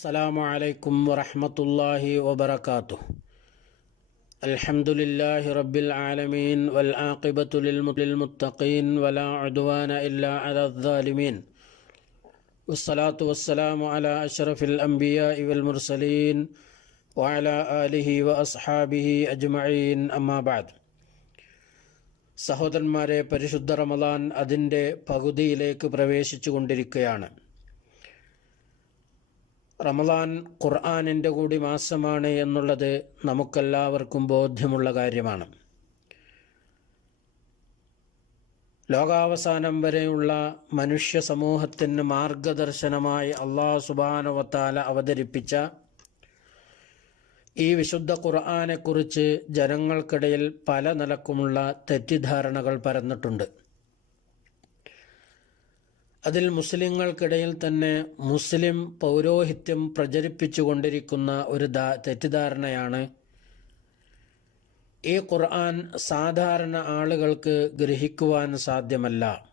അസ്സലാമു അലൈക്കും വറഹ്മത്തുള്ളാഹി വബറകാതുഹു. അൽഹംദുലില്ലാഹി റബ്ബിൽ ആലമീൻ വൽ ആഖിബത്തു ലിൽ വലാ ഉദ്വാന ഇല്ലാ അലൽ ളാലിമീൻ വസ്സലാത്തു വസ്സലാമു അലാ അഷ്റഫിൽ അംബിയാഇ വൽ മുർസലീൻ വഅലാ ആലിഹി വഅസ്ഹാബിഹി അജ്മഈൻ. അമ്മാ ബഅദ്. സഹോദരന്മാരെ പരിശുദ്ധ റമദാൻ അതിന്റെ പകുതിയിലേക്ക് പ്രവേശിച്ചു കൊണ്ടിരിക്കുകയാണ് റമദാൻ ഖുർആാനിന്റെ കൂടി മാസമാണ് എന്നുള്ളത് നമുക്കെല്ലാവർക്കും ബോധ്യമുള്ള കാര്യമാണ്. ലോകാവസാനം വരെയുള്ള മനുഷ്യ സമൂഹത്തിന് മാർഗദർശനമായി അള്ളാഹു സുബാനവത്താല അവതരിപ്പിച്ച ഈ വിശുദ്ധ ഖുർആാനെക്കുറിച്ച് ജനങ്ങൾക്കിടയിൽ പല നിലക്കുമുള്ള തെറ്റിദ്ധാരണകൾ പരന്നിട്ടുണ്ട്. അതിൽ മുസ്ലിങ്ങൾക്കിടയിൽ തന്നെ മുസ്ലിം പൗരോഹിത്യം പ്രചരിപ്പിച്ചു കൊണ്ടിരിക്കുന്ന ഒരു തെറ്റിദ്ധാരണയാണ്. ഈ ഖുർആൻ സാധാരണ ആളുകൾക്ക് ഗ്രഹിക്കുവാൻ സാധ്യമല്ല.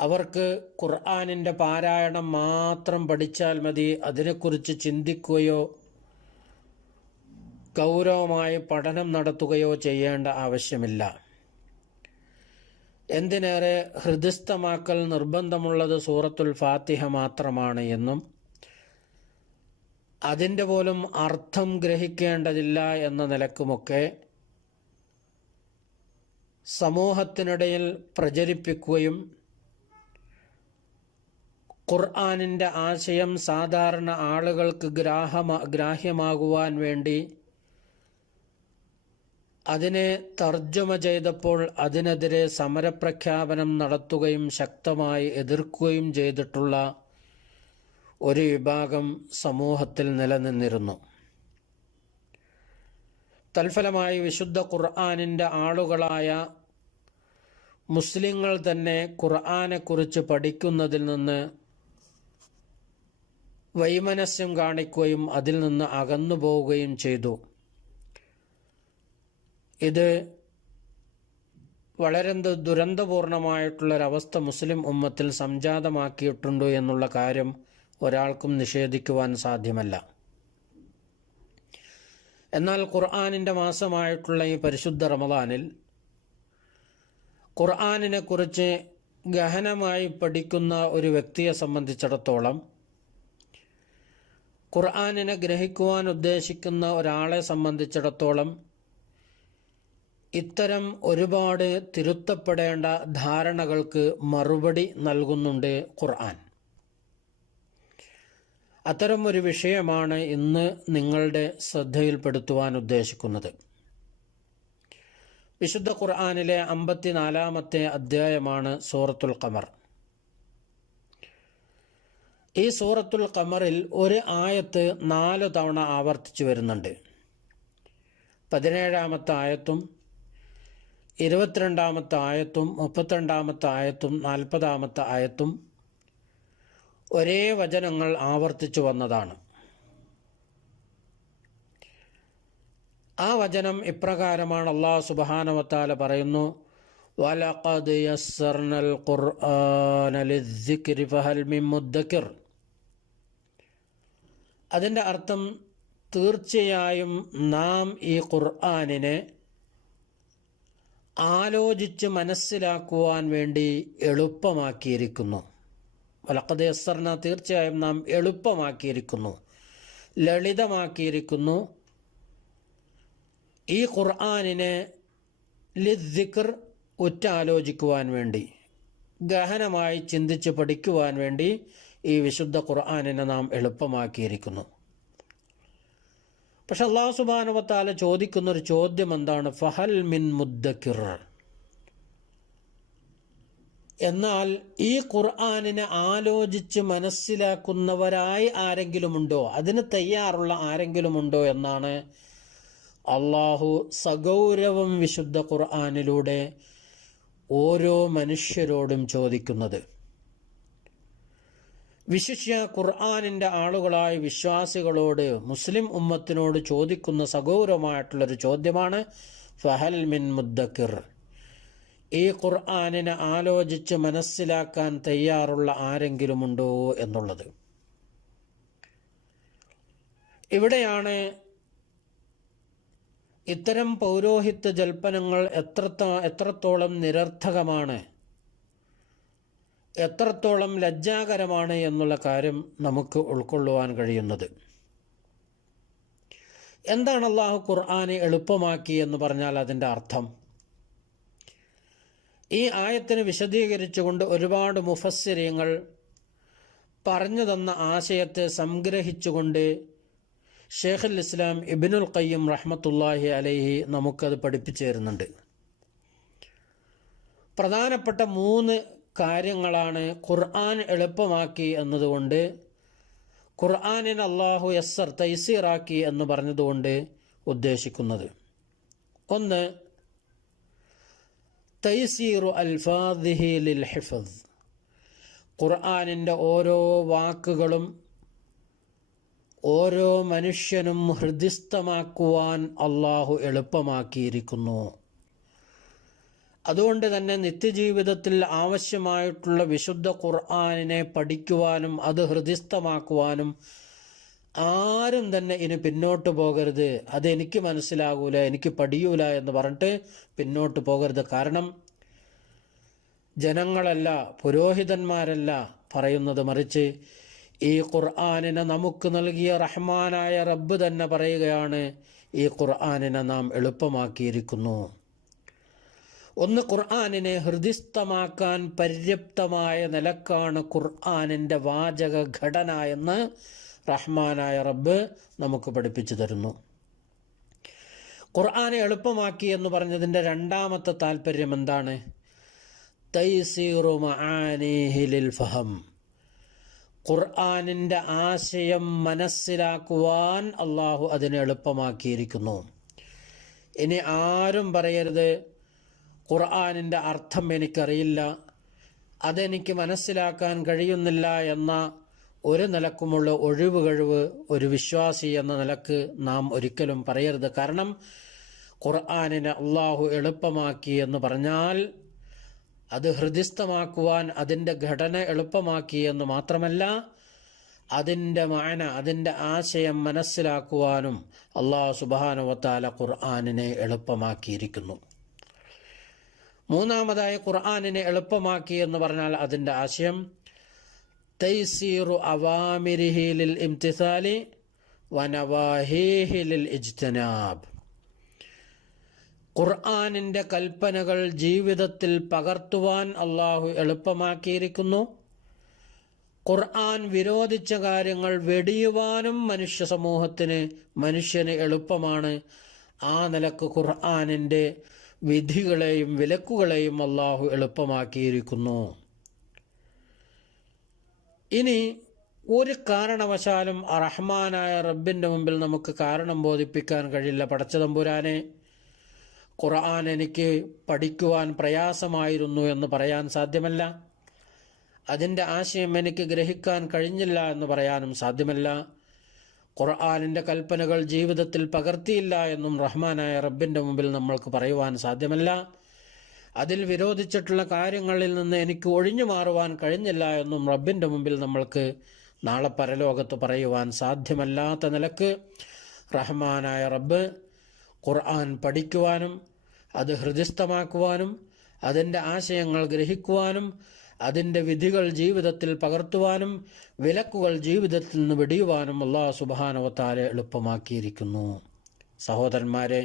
അവർക്ക് ഖുർആാനിന്റെ പാരായണം മാത്രം പഠിച്ചാൽ മതി അതിനെക്കുറിച്ച് ചിന്തിക്കുകയോ ഗൗരവമായി പഠനം നടത്തുകയോ ചെയ്യേണ്ട ആവശ്യമില്ല. എന്തിനേറെ ഹൃദയസ്ഥമാക്കൽ നിർബന്ധമുള്ളത് സൂറത്തുൽ ഫാത്തിഹ മാത്രമാണ് എന്നും അതിന്റെ പോലും അർത്ഥം ഗ്രഹിക്കേണ്ടതില്ല എന്ന നിലക്കുമൊക്കെ സമൂഹത്തിനിടയിൽ പ്രചരിപ്പിക്കുകയും ഖുർആാനിന്റെ ആശയം സാധാരണ ആളുകൾക്ക് ഗ്രാഹമ ഗ്രാഹ്യമാകുവാൻ വേണ്ടി അതിനെ തർജമ ചെയ്തപ്പോൾ അതിനെതിരെ സമരപ്രഖ്യാപനം നടത്തുകയും ശക്തമായി എതിർക്കുകയും ചെയ്തിട്ടുള്ള ഒരു വിഭാഗം സമൂഹത്തിൽ നിലനിന്നിരുന്നു. തൽഫലമായി വിശുദ്ധ ഖുർആാനിന്റെ ആളുകളായ മുസ്ലിങ്ങൾ തന്നെ ഖുർആാനെക്കുറിച്ച് പഠിക്കുന്നതിൽ നിന്ന് വൈമനസ്യം കാണിക്കുകയും അതിൽ നിന്ന് അകന്നു പോവുകയും ചെയ്തു. ഇത് വളരെ ദുരന്തപൂർണമായിട്ടുള്ളൊരവസ്ഥ മുസ്ലിം ഉമ്മത്തിൽ സംജാതമാക്കിയിട്ടുണ്ട് എന്നുള്ള കാര്യം ഒരാൾക്കും നിഷേധിക്കുവാൻ സാധ്യമല്ല. എന്നാൽ ഖുർആാനിന്റെ മാസമായിട്ടുള്ള ഈ പരിശുദ്ധ റമദാനിൽ ഖുർആാനിനെ കുറിച്ച് ഗഹനമായി പഠിക്കുന്ന ഒരു വ്യക്തിയെ സംബന്ധിച്ചിടത്തോളം ഖുർആാനിനെ ഗ്രഹിക്കുവാൻ ഉദ്ദേശിക്കുന്ന ഒരാളെ സംബന്ധിച്ചിടത്തോളം ഇത്തരം ഒരുപാട് തിരുത്തപ്പെടേണ്ട ധാരണകൾക്ക് മറുപടി നൽകുന്നുണ്ട് ഖുർആൻ. അത്തരം ഒരു വിഷയമാണ് ഇന്ന് നിങ്ങളുടെ ശ്രദ്ധയിൽപ്പെടുത്തുവാൻ ഉദ്ദേശിക്കുന്നത്. വിശുദ്ധ ഖുർആാനിലെ അമ്പത്തിനാലാമത്തെ അധ്യായമാണ് സൂറത്തുൽ ഖമർ. ഈ സൂറത്തുൽ ഖമറിൽ ഒരു ആയത്ത് നാല് തവണ ആവർത്തിച്ചു വരുന്നുണ്ട്. പതിനേഴാമത്തെ ആയത്തും ഇരുപത്തിരണ്ടാമത്തെ ആയത്തും മുപ്പത്തിരണ്ടാമത്തെ ആയത്തും നാൽപ്പതാമത്തെ ആയത്തും ഒരേ വചനങ്ങൾ ആവർത്തിച്ചു വന്നതാണ്. ആ വചനം ഇപ്രകാരമാണ് അള്ളാഹു സുബാനവത്താല പറയുന്നു മുദ്ദക്കിർ. അതിന്റെ അർത്ഥം തീർച്ചയായും നാം ഈ ഖുർആാനിനെ ആലോചിച്ച് മനസ്സിലാക്കുവാൻ വേണ്ടി എളുപ്പമാക്കിയിരിക്കുന്നു. വലക്കത് എസ്സറിന തീർച്ചയായും നാം എളുപ്പമാക്കിയിരിക്കുന്നു. ലളിതമാക്കിയിരിക്കുന്നു. ഈ ഖുർആാനിനെ ലിദ്ദിക്കർ ഉറ്റാലോചിക്കുവാൻ വേണ്ടി ഗഹനമായി ചിന്തിച്ച് പഠിക്കുവാൻ വേണ്ടി ഈ വിശുദ്ധ ഖുർആാനിനെ നാം എളുപ്പമാക്കിയിരിക്കുന്നു. പക്ഷെ അള്ളാഹു സുബാനുവത്താല ചോദിക്കുന്ന ഒരു ചോദ്യം എന്താണ് ഫഹൽ മിൻ മുദ്ദക്കിർ. എന്നാൽ ഈ ഖുർആാനിനെ ആലോചിച്ച് മനസ്സിലാക്കുന്നവരായി ആരെങ്കിലും ഉണ്ടോ അതിന് തയ്യാറുള്ള ആരെങ്കിലും ഉണ്ടോ എന്നാണ് അള്ളാഹു സഗൗരവം വിശുദ്ധ ഖുർആാനിലൂടെ ഓരോ മനുഷ്യരോടും ചോദിക്കുന്നത്. വിശിഷ്യ ഖുർആാനിന്റെ ആളുകളായ വിശ്വാസികളോട് മുസ്ലിം ഉമ്മത്തിനോട് ചോദിക്കുന്ന സഗൗരവമായിട്ടുള്ളൊരു ചോദ്യമാണ് ഫഹൽ മിൻ മുദ്ദക്കിർ. ഈ ഖുർആാനിനെ ആലോചിച്ച് മനസ്സിലാക്കാൻ തയ്യാറുള്ള ആരെങ്കിലുമുണ്ടോ എന്നുള്ളത്. ഇവിടെയാണ് ഇത്തരം പൗരോഹിത്യ ജൽപ്പനങ്ങൾ എത്ര എത്രത്തോളം നിരർത്ഥകമാണ്. എത്രത്തോളം ലജ്ജാകരമാണ് എന്നുള്ള കാര്യം നമുക്ക് ഉൾക്കൊള്ളുവാൻ കഴിയുന്നത്. എന്താണ് അള്ളാഹു ഖുർആാനെ എളുപ്പമാക്കി എന്ന് പറഞ്ഞാൽ അതിന്റെ അർത്ഥം? ഈ ആയത്തിന് വിശദീകരിച്ചുകൊണ്ട് ഒരുപാട് മുഫസ്സിര്യങ്ങൾ പറഞ്ഞു തന്ന ആശയത്തെ സംഗ്രഹിച്ചുകൊണ്ട് ഷേഖുൽ ഇസ്ലാം ഇബിനുൽ ഖയ്യം റഹ്മത്തുല്ലാഹി അലൈഹി നമുക്കത് പഠിപ്പിച്ചു തരുന്നുണ്ട്. പ്രധാനപ്പെട്ട മൂന്ന് കാര്യങ്ങളാണ് ഖുർആൻ എളുപ്പമാക്കി എന്നതുകൊണ്ട് ഖുർആാനിന് അള്ളാഹു യസ്സർ തൈസീറാക്കി എന്ന് പറഞ്ഞതുകൊണ്ട് ഉദ്ദേശിക്കുന്നത്. ഒന്ന് തൈസീറു അൽഫാദിഹി ലിൽ ഖുർആാനിന്റെ ഓരോ വാക്കുകളും ഓരോ മനുഷ്യനും ഹൃദിസ്ഥമാക്കുവാൻ അള്ളാഹു എളുപ്പമാക്കിയിരിക്കുന്നു. അതുകൊണ്ട് തന്നെ നിത്യജീവിതത്തിൽ ആവശ്യമായിട്ടുള്ള വിശുദ്ധ ഖുർആാനിനെ പഠിക്കുവാനും അത് ഹൃദയസ്ഥമാക്കുവാനും ആരും തന്നെ ഇനി പിന്നോട്ട് പോകരുത്. അതെനിക്ക് മനസ്സിലാകൂല എനിക്ക് പഠിയൂല എന്ന് പറഞ്ഞിട്ട് പിന്നോട്ട് പോകരുത്. കാരണം ജനങ്ങളല്ല പുരോഹിതന്മാരല്ല പറയുന്നത് മറിച്ച് ഈ ഖുർആാനിനെ നമുക്ക് നൽകിയ റഹ്മാനായ റബ്ബ് തന്നെ പറയുകയാണ് ഈ ഖുർആാനിനെ നാം എളുപ്പമാക്കിയിരിക്കുന്നു. ഒന്ന് ഖുർആാനിനെ ഹൃദിസ്ഥമാക്കാൻ പര്യാപ്തമായ നിലക്കാണ് ഖുർആാനിന്റെ വാചക ഘടന എന്ന് റഹ്മാനായ റബ്ബ് നമുക്ക് പഠിപ്പിച്ചു തരുന്നു. ഖുർആാനെ എളുപ്പമാക്കി എന്ന് പറഞ്ഞതിന്റെ രണ്ടാമത്തെ താല്പര്യം എന്താണ്? തൈസീറു ഫഹം. ഖുർആാനിന്റെ ആശയം മനസ്സിലാക്കുവാൻ അള്ളാഹു അതിനെ എളുപ്പമാക്കിയിരിക്കുന്നു. ഇനി ആരും പറയരുത് ഖുർആാനിന്റെ അർത്ഥം എനിക്കറിയില്ല. അതെനിക്ക് മനസ്സിലാക്കാൻ കഴിയുന്നില്ല എന്ന ഒരു നിലക്കുമുള്ള ഒഴിവ് കഴിവ് ഒരു വിശ്വാസി എന്ന നിലയ്ക്ക് നാം ഒരിക്കലും പറയരുത്. കാരണം ഖുർആാനിനെ അള്ളാഹു എളുപ്പമാക്കി എന്ന് പറഞ്ഞാൽ അത് ഹൃദിസ്ഥമാക്കുവാൻ അതിന്റെ ഘടന എളുപ്പമാക്കി എന്ന് മാത്രമല്ല അതിന്റെ മാന അതിന്റെ ആശയം മനസ്സിലാക്കുവാനും അള്ളാഹു സുബാനുവത്താല ഖുർആാനിനെ എളുപ്പമാക്കിയിരിക്കുന്നു. മൂന്നാമതായി ഖുർആാനിനെ എളുപ്പമാക്കി എന്ന് പറഞ്ഞാൽ അതിന്റെ ആശയം തൈസീറു അവാമിരിഹിലിൽ ഇംതിസാലി വനവാഹിഹിലിൽ ഇജ്തനാബ്. ഖുർആാനിന്റെ കൽപ്പനകൾ ജീവിതത്തിൽ പകർത്തുവാൻ അള്ളാഹു എളുപ്പമാക്കിയിരിക്കുന്നു. ഖുർആൻ വിരോധിച്ച കാര്യങ്ങൾ വെടിയുവാനും മനുഷ്യ സമൂഹത്തിന് മനുഷ്യന് എളുപ്പമാണ്. ആ നിലയ്ക്ക് ഖുർആാനിന്റെ വിധികളെയും വിലക്കുകളെയും അള്ളാഹു എളുപ്പമാക്കിയിരിക്കുന്നു. ഇനി ഒരു കാരണവശാലും റഹ്മാനായ റബ്ബിന്റെ മുമ്പിൽ നമുക്ക് കാരണം ബോധിപ്പിക്കാൻ കഴിയില്ല. പടച്ചതമ്പുരാനെ ഖുർആൻ എനിക്ക് പഠിക്കുവാൻ പ്രയാസമായിരുന്നു എന്ന് പറയാൻ സാധ്യമല്ല. അതിന്റെ ആശയം എനിക്ക് ഗ്രഹിക്കാൻ കഴിഞ്ഞില്ല എന്ന് പറയാനും സാധ്യമല്ല. ഖുർആാനിന്റെ കൽപ്പനകൾ ജീവിതത്തിൽ പകർത്തിയില്ല എന്നും റഹ്മാനായ റബ്ബിന്റെ മുമ്പിൽ നമ്മൾക്ക് പറയുവാൻ സാധ്യമല്ല. അതിൽ വിരോധിച്ചിട്ടുള്ള കാര്യങ്ങളിൽ നിന്ന് എനിക്ക് ഒഴിഞ്ഞു മാറുവാൻ കഴിഞ്ഞില്ല എന്നും റബ്ബിന്റെ മുമ്പിൽ നമ്മൾക്ക് നാളെ പരലോകത്ത് പറയുവാൻ സാധ്യമല്ലാത്ത നിലയ്ക്ക് റഹ്മാനായ റബ്ബ് ഖുർആൻ പഠിക്കുവാനും അത് ഹൃദയസ്ഥമാക്കുവാനും അതിന്റെ ആശയങ്ങൾ ഗ്രഹിക്കുവാനും അതിന്റെ വിധികൾ ജീവിതത്തിൽ പകർത്തുവാനും വിലക്കുകൾ ജീവിതത്തിൽ നിന്ന് വെടിയുവാനും അള്ളാഹു സുബാനവത്താലെ എളുപ്പമാക്കിയിരിക്കുന്നു. സഹോദരന്മാരെ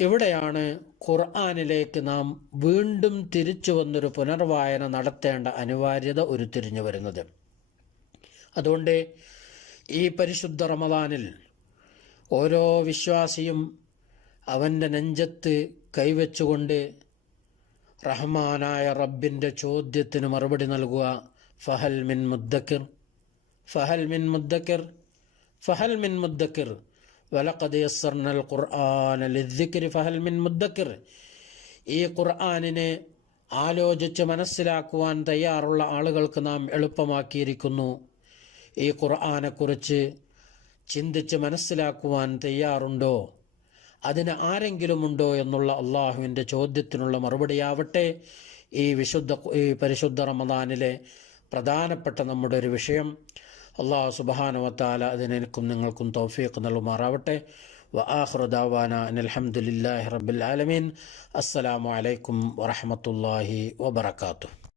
ഇവിടെയാണ് ഖുർആാനിലേക്ക് നാം വീണ്ടും തിരിച്ചു വന്നൊരു പുനർവായന നടത്തേണ്ട അനിവാര്യത ഉരുത്തിരിഞ്ഞു വരുന്നത്. അതുകൊണ്ട് ഈ പരിശുദ്ധ റമദാനിൽ ഓരോ വിശ്വാസിയും അവന്റെ നെഞ്ചത്ത് കൈവച്ചുകൊണ്ട് റഹ്മാനായ റബ്ബിന്റെ ചോദ്യത്തിന് മറുപടി നൽകുക. ഫഹൽ മിൻ മുദ്ദക്കിർ. ഫഹൽ മിൻ മുദ്ദക്കിർ. ഫഹൽ മിൻ മുദ്ദക്കിർ. വലഖദ് യസ്സർനൽ ഖുർആന ലിദ്ദിക്കിർ ഫഹൽ മിൻ മുദ്ദക്കിർ. ഈ ഖുർആാനിനെ ആലോചിച്ച് മനസ്സിലാക്കുവാൻ തയ്യാറുള്ള ആളുകൾക്ക് നാം എളുപ്പമാക്കിയിരിക്കുന്നു. ഈ ഖുർആാനെക്കുറിച്ച് ചിന്തിച്ച് മനസ്സിലാക്കുവാൻ തയ്യാറുണ്ടോ? അതിന് ആരെങ്കിലും ഉണ്ടോ എന്നുള്ള അള്ളാഹുവിന്റെ ചോദ്യത്തിനുള്ള മറുപടിയാവട്ടെ ഈ വിശുദ്ധ ഈ പരിശുദ്ധ റമദാനിലെ പ്രധാനപ്പെട്ട നമ്മുടെ ഒരു വിഷയം. അള്ളാഹു സുബാനുവത്താല അതിനെനിക്കും നിങ്ങൾക്കും തോഫിയൊക്കെ നൽകുമാറാവട്ടെ. വആഹ്റുദാവാന അനിൽഹമുല്ലാഹി റബ്ബിൽ ആലമീൻ. അസ്സലാമു അലൈക്കും